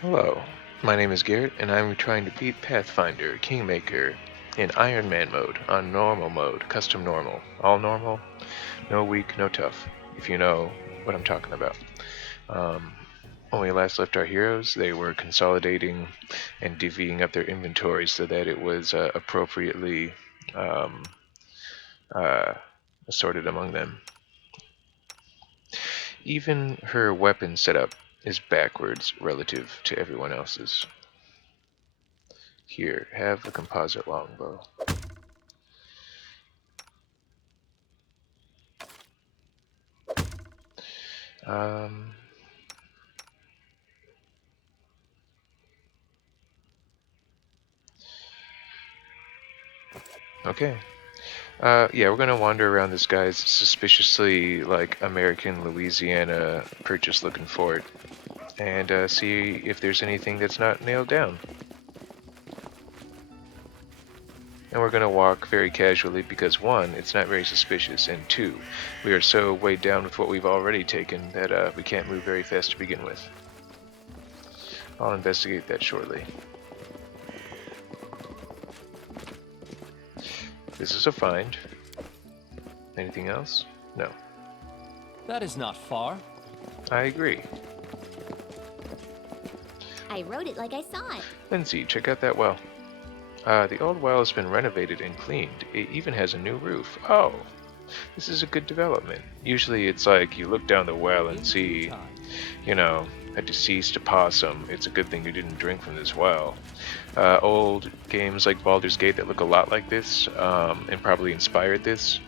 Hello, my name is Garrett, and I'm trying to beat Pathfinder, Kingmaker, in Ironman mode, on normal mode, custom normal. All normal, no weak, no tough, if you know what I'm talking about. Um, when we last left our heroes, they were consolidating and divvying up their inventory so that it was appropriately um, uh, assorted among them. Even her weapon setup is backwards relative to everyone else's. Here, have a composite longbow. Um, okay. Yeah, we're gonna wander around this guy's suspiciously like American Louisiana purchase looking fort and see if there's anything that's not nailed down. And we're gonna walk very casually because one, it's not very suspicious, and two, we are so weighed down with what we've already taken that we can't move very fast to begin with. I'll investigate that shortly. This is a find. Anything else? No. That is not far. I agree. I wrote it like I saw it. Lindsay, check out that well. The old well has been renovated and cleaned. It even has a new roof. Oh, this is a good development. Usually it's like you look down the well and see, you know, a deceased opossum. It's a good thing you didn't drink from this well. Old games like Baldur's Gate that look a lot like this, and probably inspired this,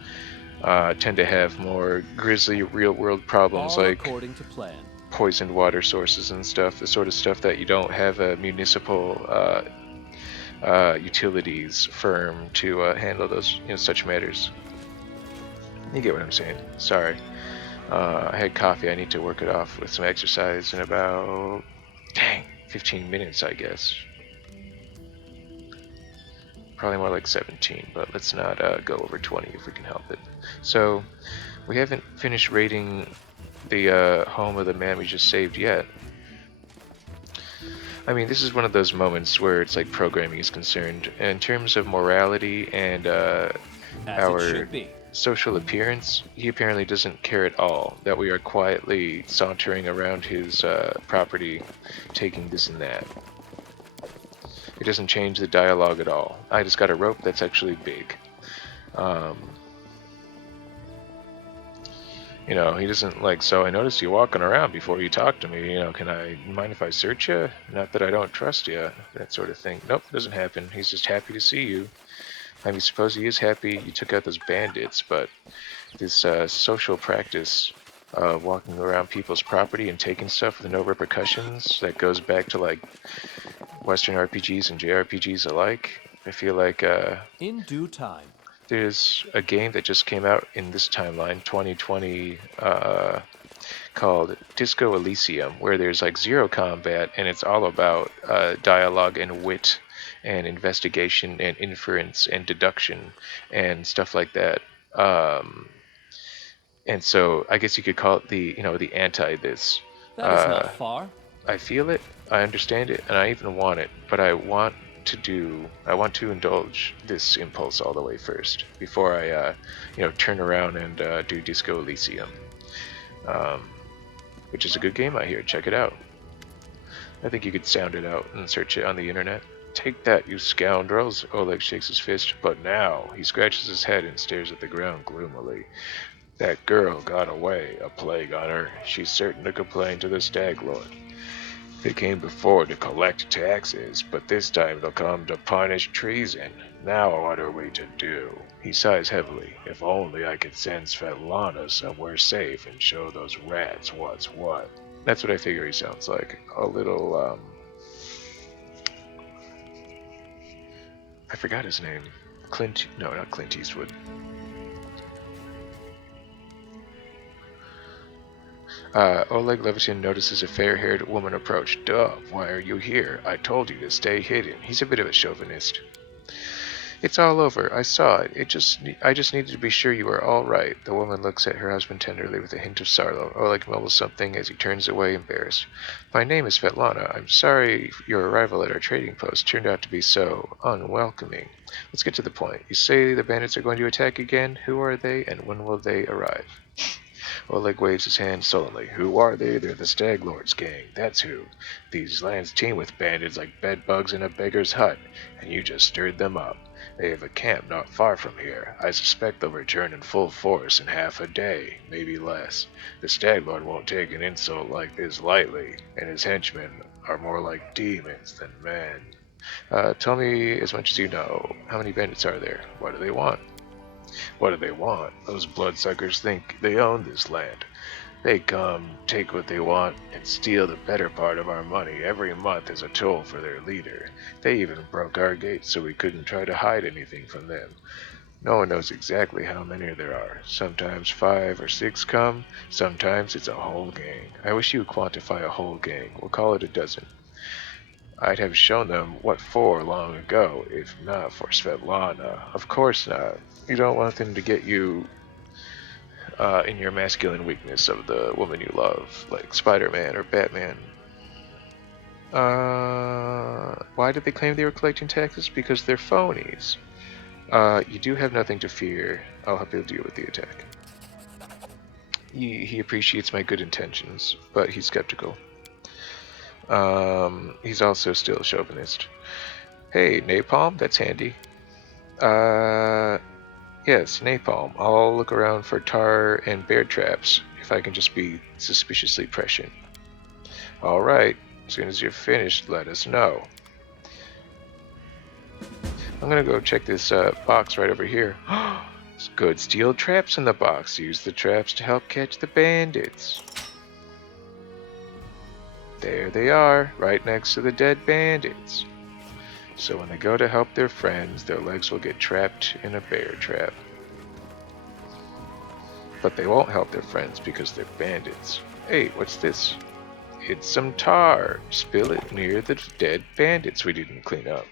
tend to have more grisly real-world problems All like according to plan. poisoned water sources and stuff, the sort of stuff that you don't have a municipal utilities firm to handle those such matters. You get what I'm saying. Sorry. I had coffee. I need to work it off with some exercise in about, dang, 15 minutes, I guess. Probably more like 17, but let's not go over 20 if we can help it. So, we haven't finished raiding the home of the man we just saved yet. I mean, this is one of those moments where it's like programming is concerned. In terms of morality and As it our should be. social appearance, he apparently doesn't care at all that we are quietly sauntering around his property, taking this and that. It doesn't change the dialogue at all. I just got a rope that's actually big. Um, he doesn't like, so I noticed you walking around before you talk to me, can I mind if I search you? Not that I don't trust you, that sort of thing. Nope, doesn't happen. He's just happy to see you. I mean, suppose he is happy you took out those bandits, but this social practice, walking around people's property and taking stuff with no repercussions, that goes back to like Western RPGs and JRPGs alike. I feel like In due time. there's a game that just came out in this timeline, 2020, called Disco Elysium, where there's like zero combat and it's all about dialogue and wit and investigation and inference and deduction and stuff like that. Um, and so I guess you could call it the anti this. That is not Uh, far. I feel it, I understand it, and I even want it, but I want to indulge this impulse all the way first before I turn around and do Disco Elysium, um, which is a good game I hear. Check it out. I think you could sound it out and search it on the internet. Take that, you scoundrels! Oleg shakes his fist, but now he scratches his head and stares at the ground gloomily. That girl got away, a plague on her. She's certain to complain to the Stag Lord. They came before to collect taxes, but this time they'll come to punish treason. Now what are we to do? He sighs heavily. If only I could send Svetlana somewhere safe and show those rats what's what. That's what I figure he sounds like. A little, I forgot his name. No, not Clint Eastwood. Oleg Levitin notices a fair-haired woman approach. Dove, why are you here? I told you to stay hidden. He's a bit of a chauvinist. It's all over. I saw it. I just needed to be sure you were all right. The woman looks at her husband tenderly with a hint of sorrow. Oleg mumbles something as he turns away, embarrassed. My name is Svetlana. I'm sorry your arrival at our trading post turned out to be so unwelcoming. Let's get to the point. You say the bandits are going to attack again? Who are they, and when will they arrive? Oleg waves his hand sullenly. Who are they? They're the Stag Lord's gang. That's who. These lands teem with bandits like bedbugs in a beggar's hut, and you just stirred them up. They have a camp not far from here. I suspect they'll return in full force in half a day, maybe less. The Stag Lord won't take an insult like this lightly, and his henchmen are more like demons than men. Tell me as much as you know. How many bandits are there? What do they want? What do they want? Those bloodsuckers think they own this land. They come, take what they want, and steal the better part of our money every month as a toll for their leader. They even broke our gates so we couldn't try to hide anything from them. No one knows exactly how many there are. Sometimes 5 or 6 come, sometimes it's a whole gang. I wish you would quantify a whole gang. We'll call it a dozen. I'd have shown them what for long ago, if not for Svetlana. Of course not. You don't want them to get you in your masculine weakness of the woman you love, like Spider-Man or Batman. Why did they claim they were collecting taxes? Because they're phonies. You do have nothing to fear. I'll help you deal with the attack. He appreciates my good intentions, but he's skeptical. He's also still a chauvinist. Hey, napalm? That's handy. Yes, napalm. I'll look around for tar and bear traps, if I can just be suspiciously prescient. Alright, as soon as you're finished, let us know. I'm gonna go check this box right over here. Good steel traps in the box. Use the traps to help catch the bandits. There they are, right next to the dead bandits. So when they go to help their friends, their legs will get trapped in a bear trap. But they won't help their friends because they're bandits. Hey, what's this? It's some tar. Spill it near the dead bandits we didn't clean up.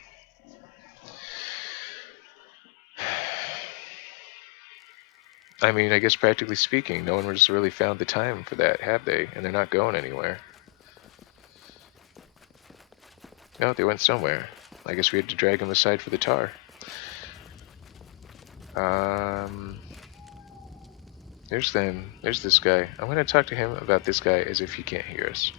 I mean, I guess practically speaking, no one has really found the time for that, have they? And they're not going anywhere. No, they went somewhere. I guess we had to drag them aside for the tar. There's them. There's this guy. I'm gonna talk to him about this guy as if he can't hear us.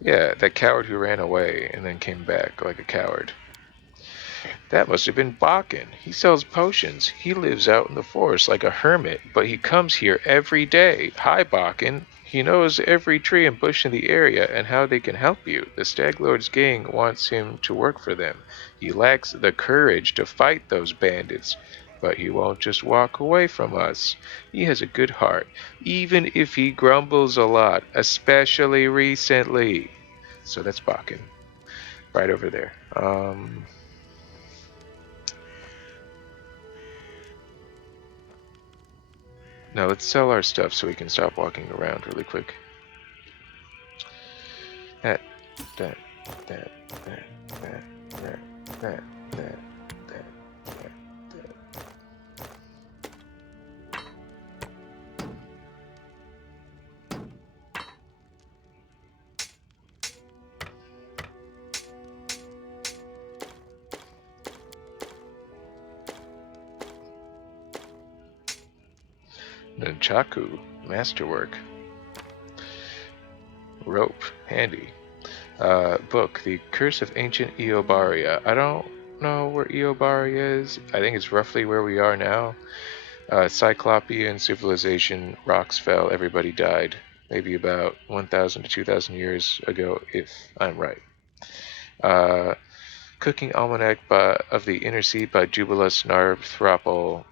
Yeah, that coward who ran away and then came back like a coward. That must have been Bakken. He sells potions. He lives out in the forest like a hermit, but he comes here every day. Hi, Bakken. He knows every tree and bush in the area and how they can help you. The Stag Lord's gang wants him to work for them. He lacks the courage to fight those bandits, but he won't just walk away from us. He has a good heart, even if he grumbles a lot, especially recently. So that's Bakken. Right over there. Now let's sell our stuff so we can stop walking around really quick. That, that, that, that, that, that, that, that, that, that. Nunchaku, masterwork. Rope, handy. Book, The Curse of Ancient Eobaria. I don't know where Eobaria is. I think it's roughly where we are now. Cyclopean civilization, rocks fell, everybody died. Maybe about 1,000 to 2,000 years ago, if I'm right. Cooking Almanac of the Inner Sea by Jubilus Narthropple.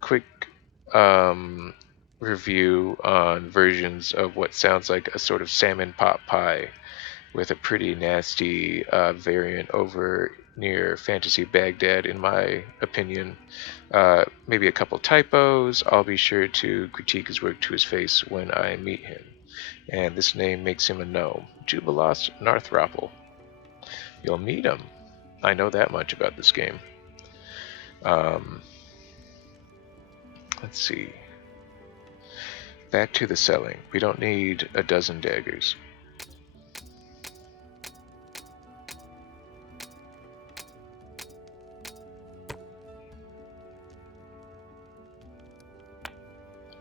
Quick review on versions of what sounds like a sort of salmon pot pie with a pretty nasty variant over near Fantasy Baghdad, in my opinion. Maybe a couple typos. I'll be sure to critique his work to his face when I meet him. And this name makes him a gnome. Jubilos Narthropple. You'll meet him. I know that much about this game. Let's see. Back to the selling. We don't need a dozen daggers.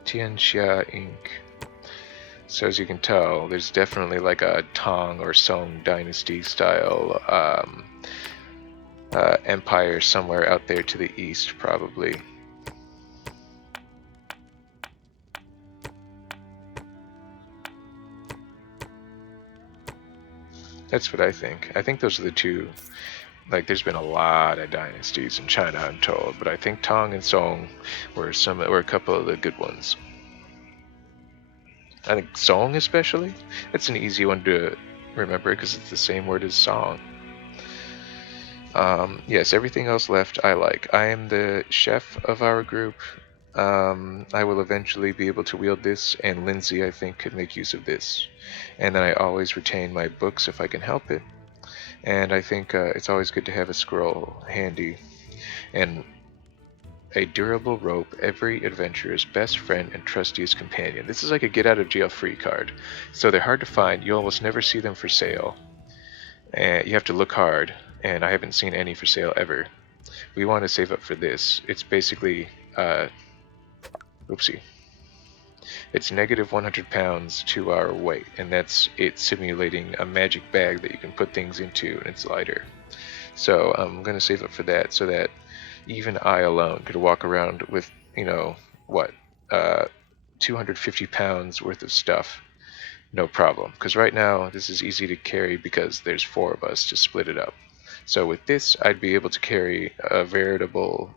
Tianxia Inc. So as you can tell, there's definitely like a Tang or Song dynasty style empire somewhere out there to the east, probably. That's what I think. I think those are the two. Like, there's been a lot of dynasties in China, I'm told, but I think Tang and Song were a couple of the good ones. I think Song especially. It's an easy one to remember because it's the same word as song. Yes, everything else left I like. I am the chef of our group. I will eventually be able to wield this, and Lindsay, I think, could make use of this. And then I always retain my books if I can help it. And I think it's always good to have a scroll handy. And a durable rope, every adventurer's best friend and trustiest companion. This is like a get out of jail free card. So they're hard to find. You almost never see them for sale. And you have to look hard, and I haven't seen any for sale ever. We want to save up for this. It's basically, oopsie. It's negative 100 pounds to our weight, and that's it simulating a magic bag that you can put things into, and it's lighter. So I'm going to save up for that so that even I alone could walk around with, 250 pounds worth of stuff. No problem. Because right now, this is easy to carry because there's 4 of us to split it up. So with this, I'd be able to carry a veritable,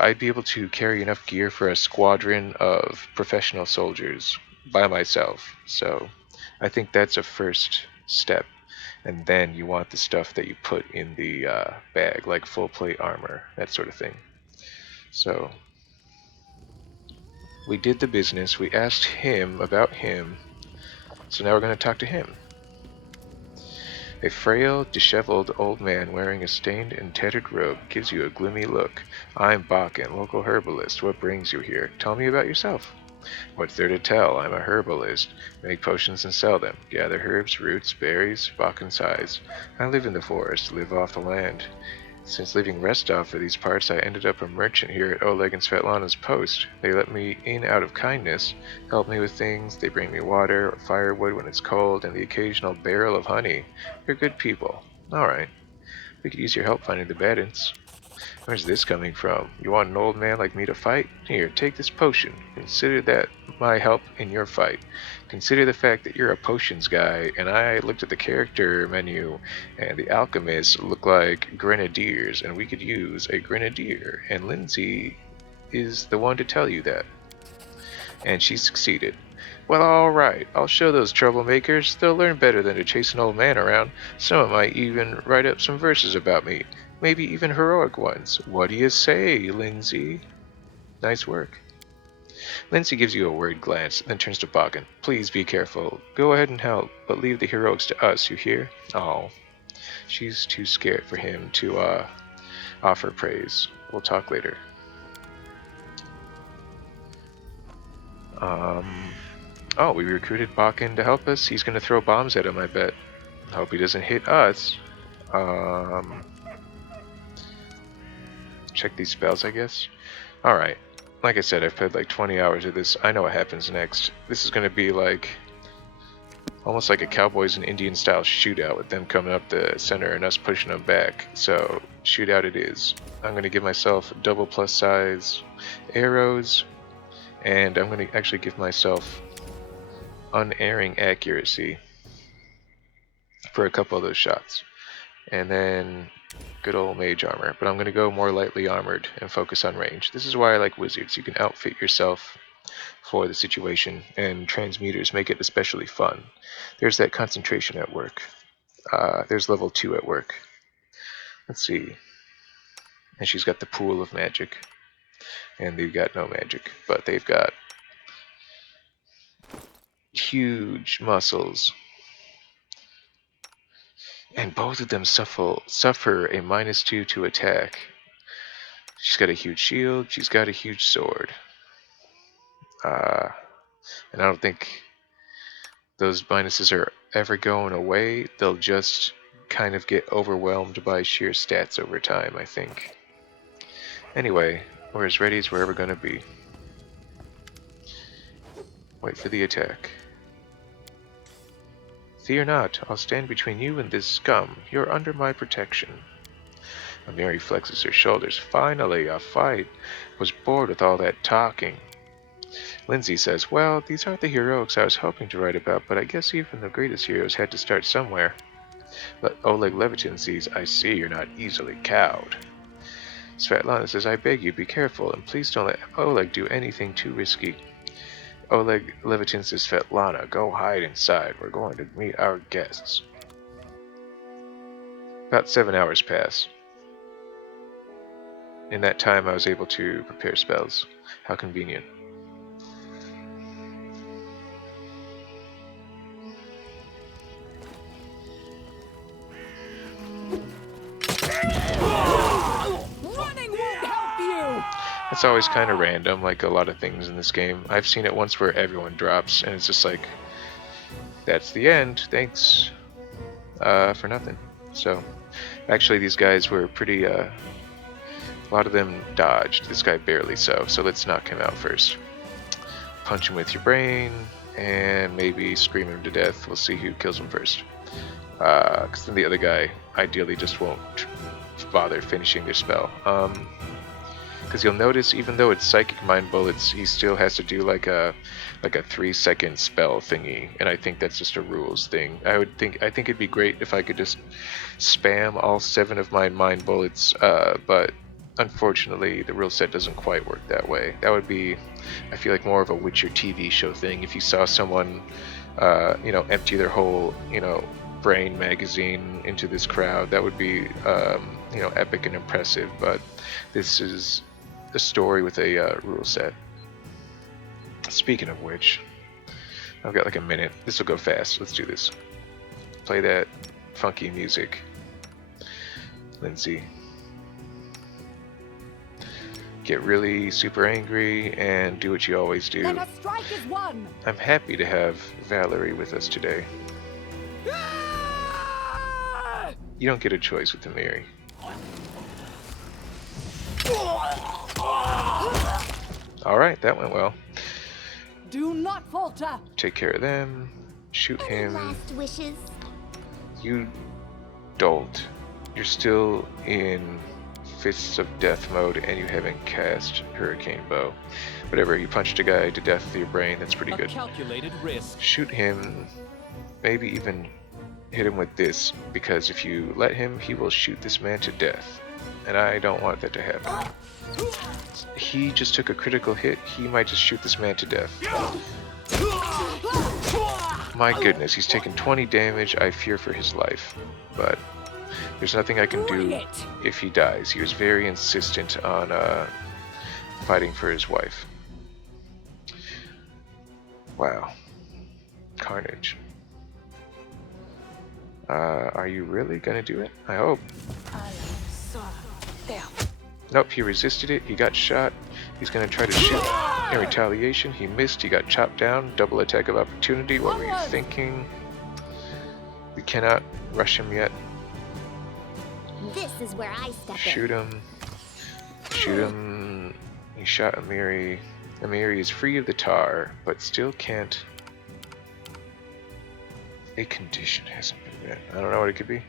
I'd be able to carry enough gear for a squadron of professional soldiers by myself. So I think that's a first step. And then you want the stuff that you put in the bag, like full plate armor, that sort of thing. So we did the business. We asked him about him. So now we're going to talk to him. A frail, disheveled old man wearing a stained and tattered robe gives you a gloomy look. I'm Bakken, local herbalist. What brings you here? Tell me about yourself. What's there to tell? I'm a herbalist. Make potions and sell them. Gather herbs, roots, berries. Bakken sighs. I live in the forest, live off the land. Since leaving Restov for these parts, I ended up a merchant here at Oleg and Svetlana's post. They let me in out of kindness, help me with things, they bring me water or firewood when it's cold, and the occasional barrel of honey. They're good people. Alright. We could use your help finding the bandits. Where's this coming from? You want an old man like me to fight? Here, take this potion. Consider that my help in your fight. Consider the fact that you're a potions guy, and I looked at the character menu, and the alchemists look like grenadiers, and we could use a grenadier, and Lindsay is the one to tell you that. And she succeeded. Well, alright, I'll show those troublemakers. They'll learn better than to chase an old man around. Some might even write up some verses about me. Maybe even heroic ones. What do you say, Lindsay? Nice work. Lindsay gives you a worried glance, then turns to Bakken. Please be careful. Go ahead and help, but leave the heroics to us, you hear? Oh, she's too scared for him to offer praise. We'll talk later. Oh, we recruited Bakken to help us. He's gonna throw bombs at him, I bet. Hope he doesn't hit us. Check these spells, I guess. Alright. Like I said, I've played like 20 hours of this. I know what happens next. This is gonna be like almost like a Cowboys and Indian style shootout with them coming up the center and us pushing them back. So, shootout it is. I'm gonna give myself double plus size arrows, and I'm gonna actually give myself unerring accuracy for a couple of those shots. And then good old mage armor, but I'm going to go more lightly armored and focus on range. This is why I like wizards. You can outfit yourself for the situation, and transmuters make it especially fun. There's that concentration at work. There's level 2 at work. Let's see. And she's got the pool of magic. And they've got no magic, but they've got huge muscles. And both of them suffer a -2 to attack. She's got a huge shield. She's got a huge sword. And I don't think those minuses are ever going away. They'll just kind of get overwhelmed by sheer stats over time, I think. Anyway, we're as ready as we're ever going to be. Wait for the attack. Fear not, I'll stand between you and this scum. You're under my protection. Amiri flexes her shoulders. Finally, a fight. Was bored with all that talking. Lindsay says, well, these aren't the heroics I was hoping to write about, but I guess even the greatest heroes had to start somewhere. But Oleg Levitin sees, I see you're not easily cowed. Svetlana says, I beg you, be careful, and please don't let Oleg do anything too risky. Oleg Levitin says, Svetlana, go hide inside. We're going to meet our guests. About 7 hours pass. In that time, I was able to prepare spells. How convenient. Running won't help you! It's always kind of random, like a lot of things in this game. I've seen it once where everyone drops, and it's just like, that's the end, thanks, for nothing. So, actually these guys were pretty, a lot of them dodged, this guy barely so let's knock him out first. Punch him with your brain, and maybe scream him to death. We'll see who kills him first. Because then the other guy ideally just won't bother finishing their spell. Because you'll notice, even though it's psychic mind bullets, he still has to do like a 3-second spell thingy, and I think that's just a rules thing. I think it'd be great if I could just spam all 7 of my mind bullets, but unfortunately the rule set doesn't quite work that way. That would be, I feel like, more of a Witcher TV show thing. If you saw someone, empty their whole, brain magazine into this crowd, that would be, epic and impressive. But this is a story with a rule set. Speaking of which, I've got like a minute. This will go fast. Let's do this. Play that funky music. Lindsay. Get really super angry and do what you always do. Then a strike is won! I'm happy to have Valerie with us today. Ah! You don't get a choice with Amiri. Alright, that went well. Do not falter! Take care of them. Shoot Any him. last wishes? You dolt. You're still in Fists of Death mode and you haven't cast Hurricane Bow. Whatever, you punched a guy to death with your brain, that's pretty A good. calculated risk. Shoot him, maybe even hit him with this, because if you let him, he will shoot this man to death. And I don't want that to happen. He just took a critical hit, he might just shoot this man to death. My goodness, he's taken 20 damage, I fear for his life. But there's nothing I can do if he dies. He was very insistent on fighting for his wife. Wow. Carnage. Are you really gonna do it? I hope. Nope, he resisted it. He got shot. He's gonna try to shoot. In retaliation, he missed. He got chopped down. Double attack of opportunity. What were you thinking? We cannot rush him yet. This is where I step Shoot him. Shoot him. He shot Amiri. Amiri is free of the tar, but still can't. A condition hasn't been met. I don't know what it could be.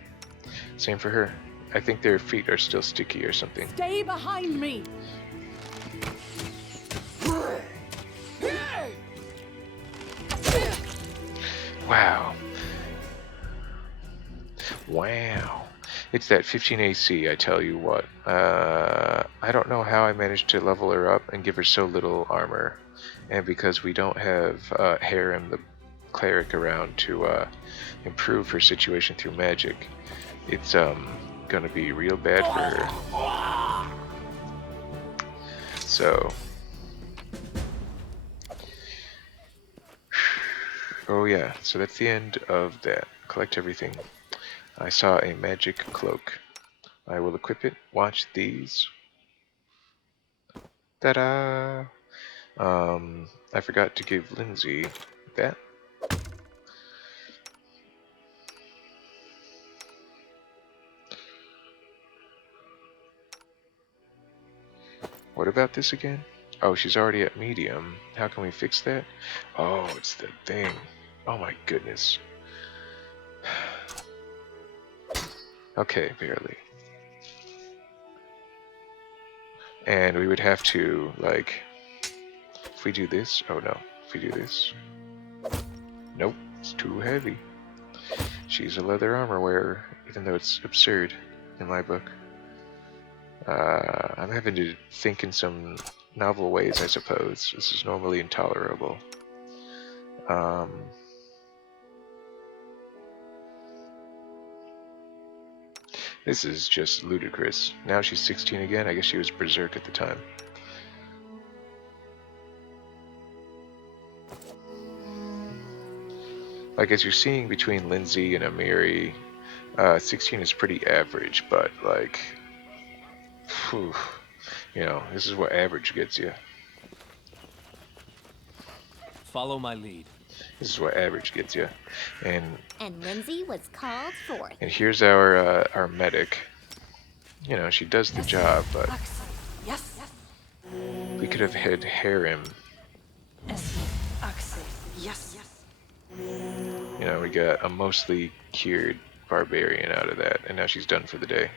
Same for her. I think their feet are still sticky or something. Stay behind me! Wow. Wow. It's that 15 AC, I tell you what. I don't know how I managed to level her up and give her so little armor. And because we don't have Harem, the cleric, around to improve her situation through magic, it's gonna be real bad for her. So... oh yeah, so that's the end of that. Collect everything. I saw a magic cloak. I will equip it. Watch these. Ta-da! I forgot to give Lindsay that. What about this again? Oh, she's already at medium. How can we fix that? Oh, it's the thing. Oh my goodness. Okay, barely. And we would have to, like, if we do this, oh no, if we do this, nope, it's too heavy. She's a leather armor wearer, even though it's absurd in my book. I'm having to think in some novel ways, I suppose. This is normally intolerable. This is just ludicrous. Now she's 16 again. I guess she was berserk at the time. Like, as you're seeing between Lindsay and Amiri, 16 is pretty average, but, like, whew, you know, this is what average gets you. Follow my lead. This is what average gets you. And Lindsay was called forth. and here's our medic. You know, she does the job, but Yes. we could have had Harem. Yes. You know, we got a mostly cured barbarian out of that, and now she's done for the day.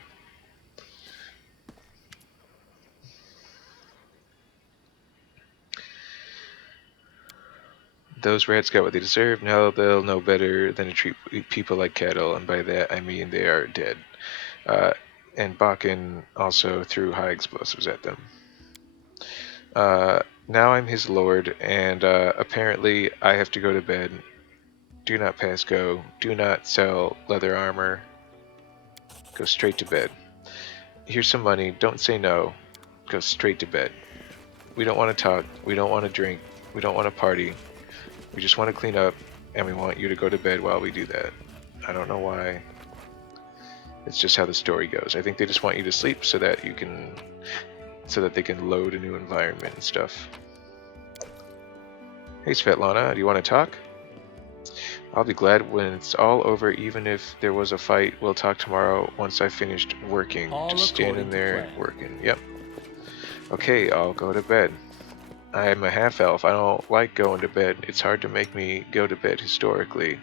Those rats got what they deserve. Now they'll know better than to treat people like cattle, and by that I mean they are dead. And Bakken also threw high explosives at them. Now I'm his lord, and apparently I have to go to bed. Do not pass go. Do not sell leather armor. Go straight to bed. Here's some money. Don't say no. Go straight to bed. We don't want to talk. We don't want to drink. We don't want to party. We just want to clean up, and we want you to go to bed while we do that. I don't know why. It's just how the story goes. I think they just want you to sleep so that you can, so that they can load a new environment and stuff. Hey Svetlana, do you want to talk? I'll be glad when it's all over, even if there was a fight. We'll talk tomorrow once I finished working. All Just standing according to there plan. working. Yep. Okay, I'll go to bed. I'm a half-elf. I don't like going to bed. It's hard to make me go to bed historically.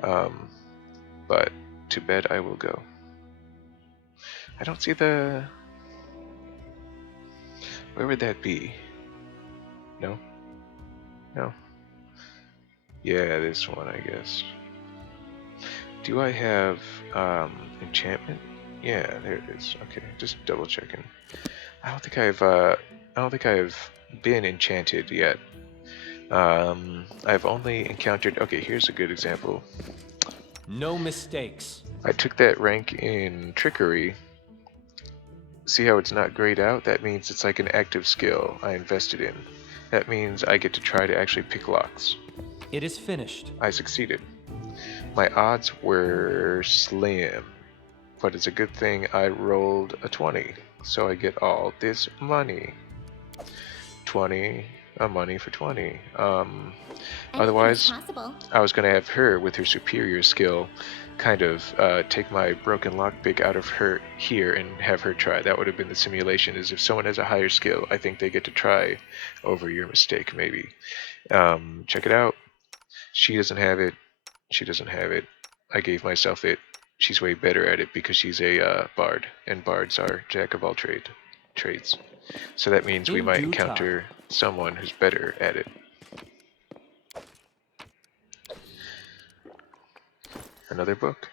But to bed I will go. I don't see the... Where would that be? No? No. Yeah, this one, I guess. Do I have enchantment? Yeah, there it is. Okay, just double checking. I don't think I've been enchanted yet. I've only encountered. Okay, here's a good example. No mistakes. I took that rank in trickery. See how it's not grayed out? That means it's like an active skill I invested in. That means I get to try to actually pick locks. It is finished. I succeeded. My odds were slim, but it's a good thing I rolled a 20, so I get all this money. 20, money for 20. Otherwise, I was going to have her, with her superior skill, kind of take my broken lockpick out of her here and have her try. That would have been the simulation, is if someone has a higher skill, I think they get to try over your mistake, maybe. Check it out. She doesn't have it. She doesn't have it. I gave myself it. She's way better at it because she's a bard, and bards are jack of all trades. So that means we In might due encounter someone who's better at it. Another book.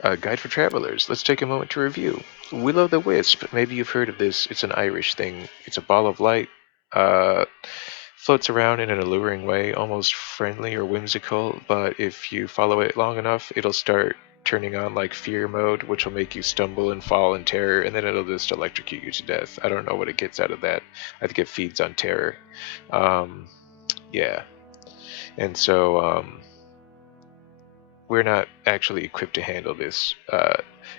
A Guide for Travelers. Let's take a moment to review. Will the Wisp. Maybe you've heard of this. It's an Irish thing. It's a ball of light. Floats around in an alluring way, almost friendly or whimsical, but if you follow it long enough, it'll start turning on like fear mode, which will make you stumble and fall in terror, and then it'll just electrocute you to death. I don't know what it gets out of that. I think it feeds on terror. Yeah. And so, we're not actually equipped to handle this.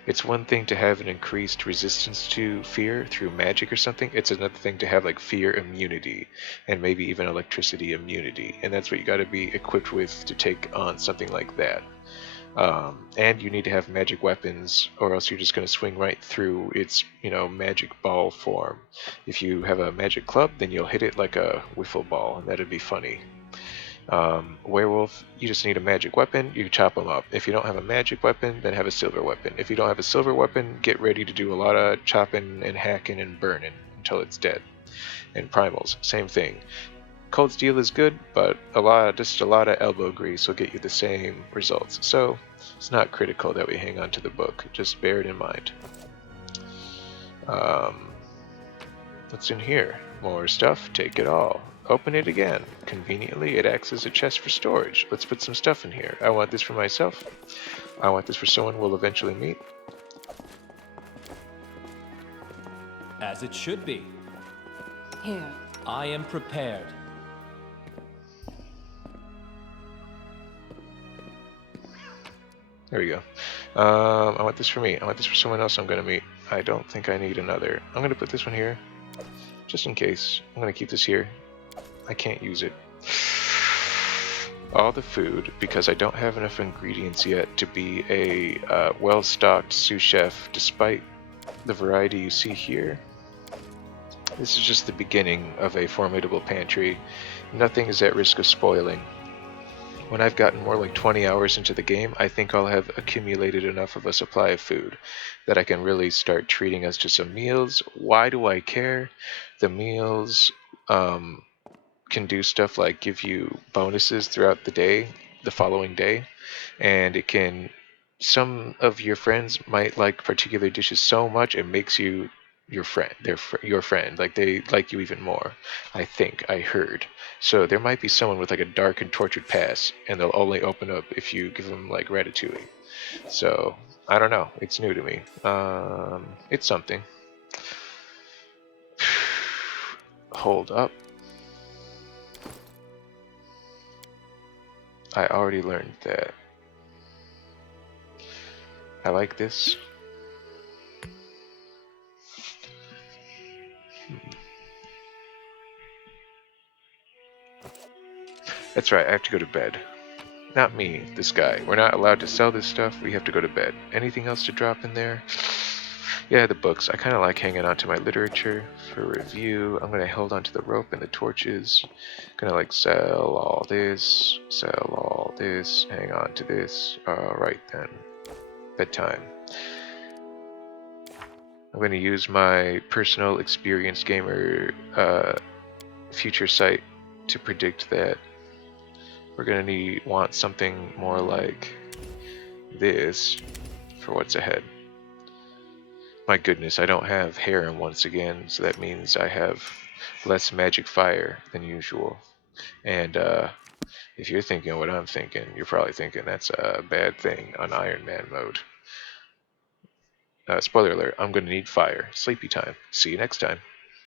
It's one thing to have an increased resistance to fear through magic or something. It's another thing to have like fear immunity and maybe even electricity immunity, and that's what you got to be equipped with to take on something like that. And you need to have magic weapons, or else you're just going to swing right through its, magic ball form. If you have a magic club, then you'll hit it like a wiffle ball, and that'd be funny. Werewolf, you just need a magic weapon, you chop them up. If you don't have a magic weapon, then have a silver weapon. If you don't have a silver weapon, get ready to do a lot of chopping and hacking and burning until it's dead. And primals, same thing. Cold steel is good, but just a lot of elbow grease will get you the same results. So it's not critical that we hang on to the book. Just bear it in mind. What's in here? More stuff. Take it all. Open it again. Conveniently, it acts as a chest for storage. Let's put some stuff in here. I want this for myself. I want this for someone we'll eventually meet. As it should be. Here. I am prepared. There we go. I want this for me. I want this for someone else I'm going to meet. I don't think I need another. I'm going to put this one here, just in case. I'm going to keep this here. I can't use it. All the food, because I don't have enough ingredients yet to be a well-stocked sous chef, despite the variety you see here. This is just the beginning of a formidable pantry. Nothing is at risk of spoiling. When I've gotten more like 20 hours into the game, I think I'll have accumulated enough of a supply of food that I can really start treating us to some meals. Why do I care? The meals can do stuff like give you bonuses throughout the day, the following day, and it can. Some of your friends might like particular dishes so much it makes you your friend, your friend. Like they like you even more. I heard. So there might be someone with like a dark and tortured past, and they'll only open up if you give them like ratatouille. So I don't know. It's new to me. It's something. Hold up. I already learned that. I like this. That's right, I have to go to bed. Not me, this guy. We're not allowed to sell this stuff. We have to go to bed. Anything else to drop in there? Yeah, the books. I kind of like hanging on to my literature for review. I'm going to hold on to the rope and the torches. Going to like sell all this, hang on to this. Alright then. Bedtime. I'm going to use my personal experienced gamer future sight to predict that we're going to want something more like this for what's ahead. My goodness, I don't have harem once again, so that means I have less magic fire than usual. And if you're thinking what I'm thinking, you're probably thinking that's a bad thing on Ironman mode. Spoiler alert, I'm going to need fire. Sleepy time. See you next time.